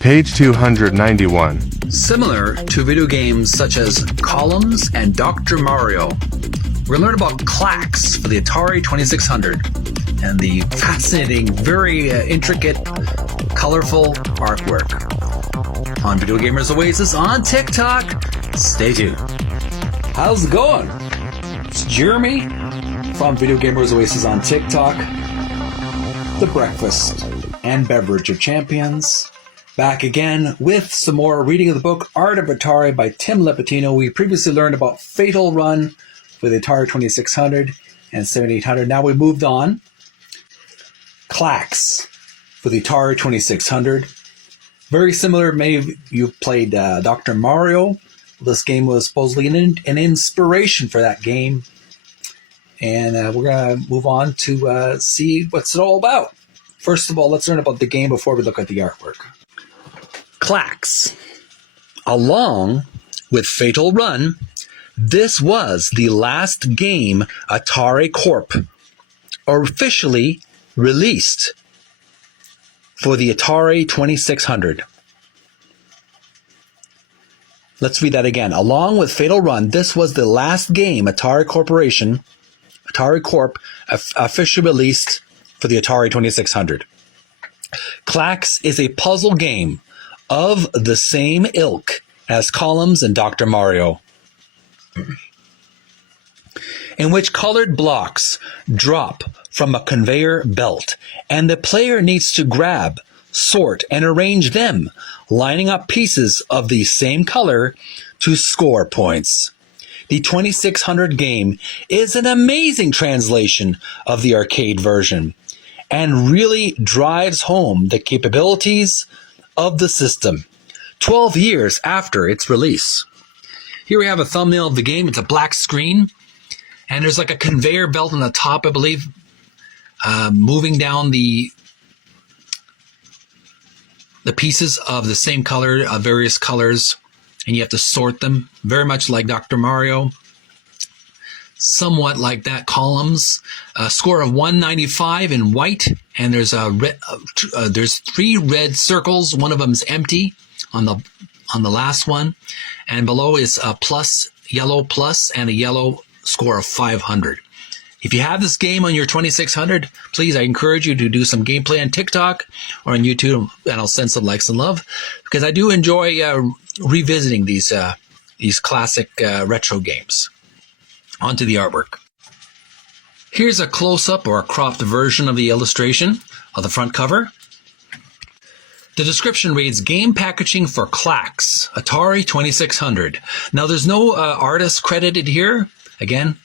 Page 291. Similar to video games such as Columns and Dr. Mario, we're going to learn about KLAX for the Atari 2600 and the fascinating, very intricate, colorful artwork. On Video Gamers Oasis on TikTok, stay tuned. How's it going? It's Jeremy from Video Gamers Oasis on TikTok, the breakfast and beverage of champions. Back again with some more reading of the book Art of Atari by Tim Lapetino. We previously learned about Fatal Run for the Atari 2600 and 7800. Now we moved on. KLAX for the Atari 2600. Very similar. Maybe you've played Dr. Mario. This game was supposedly an inspiration for that game. And we're going to move on to see what's it all about. First of all, let's learn about the game before we look at the artwork. KLAX. Along with Fatal Run, this was the last game Atari Corp. Officially released for the Atari 2600. Let's read that again. Along with Fatal Run, this was the last game Atari Corp. Officially released for the Atari 2600. KLAX is a puzzle game of the same ilk as Columns and Dr. Mario, in which colored blocks drop from a conveyor belt, and the player needs to grab, sort, and arrange them, lining up pieces of the same color to score points. The 2600 game is an amazing translation of the arcade version and really drives home the capabilities of the system 12 years after its release. Here we have a thumbnail of the game. It's a black screen, and there's like a conveyor belt on the top, I believe, moving down the pieces of the same color, various colors, and you have to sort them, very much like Dr. Mario. Somewhat like that. Columns, a score of 195 in white, and there's there's 3 red circles. One of them's empty on the last one, and below is a yellow plus, and a yellow score of 500. If you have this game on your 2600, please, I encourage you to do some gameplay on TikTok or on YouTube, and I'll send some likes and love, because I do enjoy revisiting these classic retro games. Onto the artwork. Here's a close-up or a cropped version of the illustration of the front cover. The description reads, Game packaging for KLAX, Atari 2600. Now, there's no artist credited here. Again,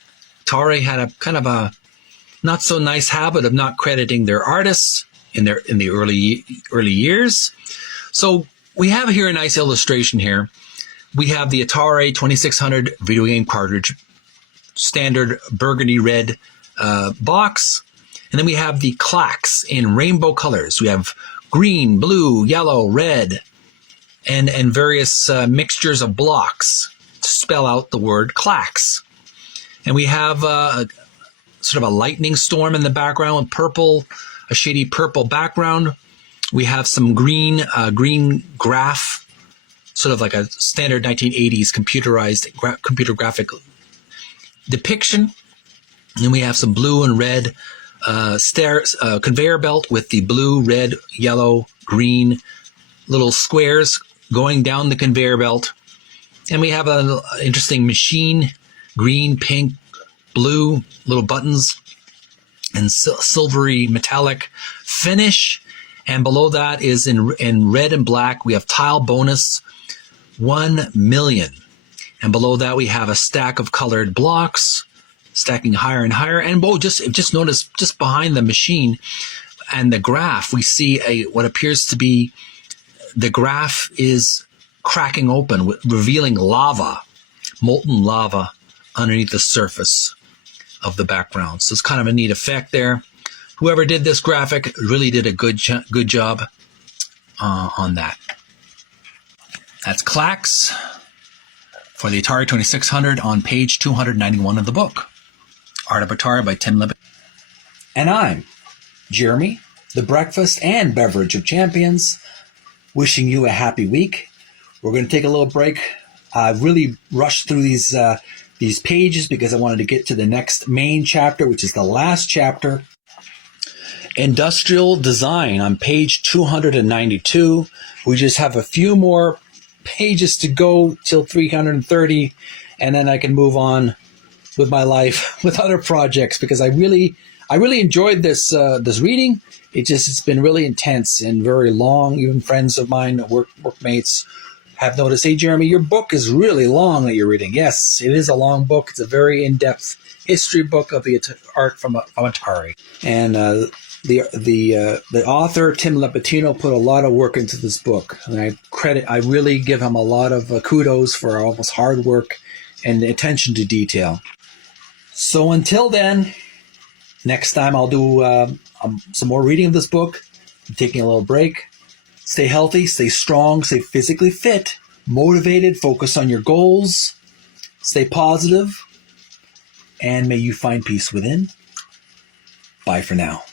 Atari had a kind of a not so nice habit of not crediting their artists in the early years. So we have here a nice illustration here. We have the Atari 2600 video game cartridge, standard burgundy red box, and then we have the KLAX in rainbow colors. We have green, blue, yellow, red, and various mixtures of blocks to spell out the word KLAX. And we have sort of a lightning storm in the background, a shady purple background. We have some green graph, sort of like a standard 1980s computer graphic depiction. And we have some blue and red conveyor belt with the blue, red, yellow, green little squares going down the conveyor belt. And we have an interesting machine, green, pink, blue, little buttons, and silvery metallic finish. And below that is in red and black, we have tile bonus 1 million. And below that, we have a stack of colored blocks, stacking higher and higher. And just notice, just behind the machine and the graph, we see what appears to be the graph is cracking open, revealing lava, molten lava underneath the surface of the background. So it's kind of a neat effect there. Whoever did this graphic really did a good job on that. That's KLAX for the Atari 2600 on page 291 of the book, Art of Atari by Tim Lapetino. And I'm Jeremy, the breakfast and beverage of champions, wishing you a happy week. We're going to take a little break. I really rushed through these pages because I wanted to get to the next main chapter, which is the last chapter. Industrial design on page 292. We just have a few more pages to go till 330, and then I can move on with my life with other projects, because I really enjoyed this reading. It's been really intense and very long. Even friends of mine, workmates, have noticed, hey, Jeremy, your book is really long that you're reading. Yes, it is a long book. It's a very in-depth history book of the art from Atari. And the author, Tim Lapetino, put a lot of work into this book. And I really give him a lot of kudos for all his hard work and attention to detail. So until then, next time I'll do some more reading of this book. I'm taking a little break. Stay healthy, stay strong, stay physically fit, motivated, focus on your goals, stay positive, and may you find peace within. Bye for now.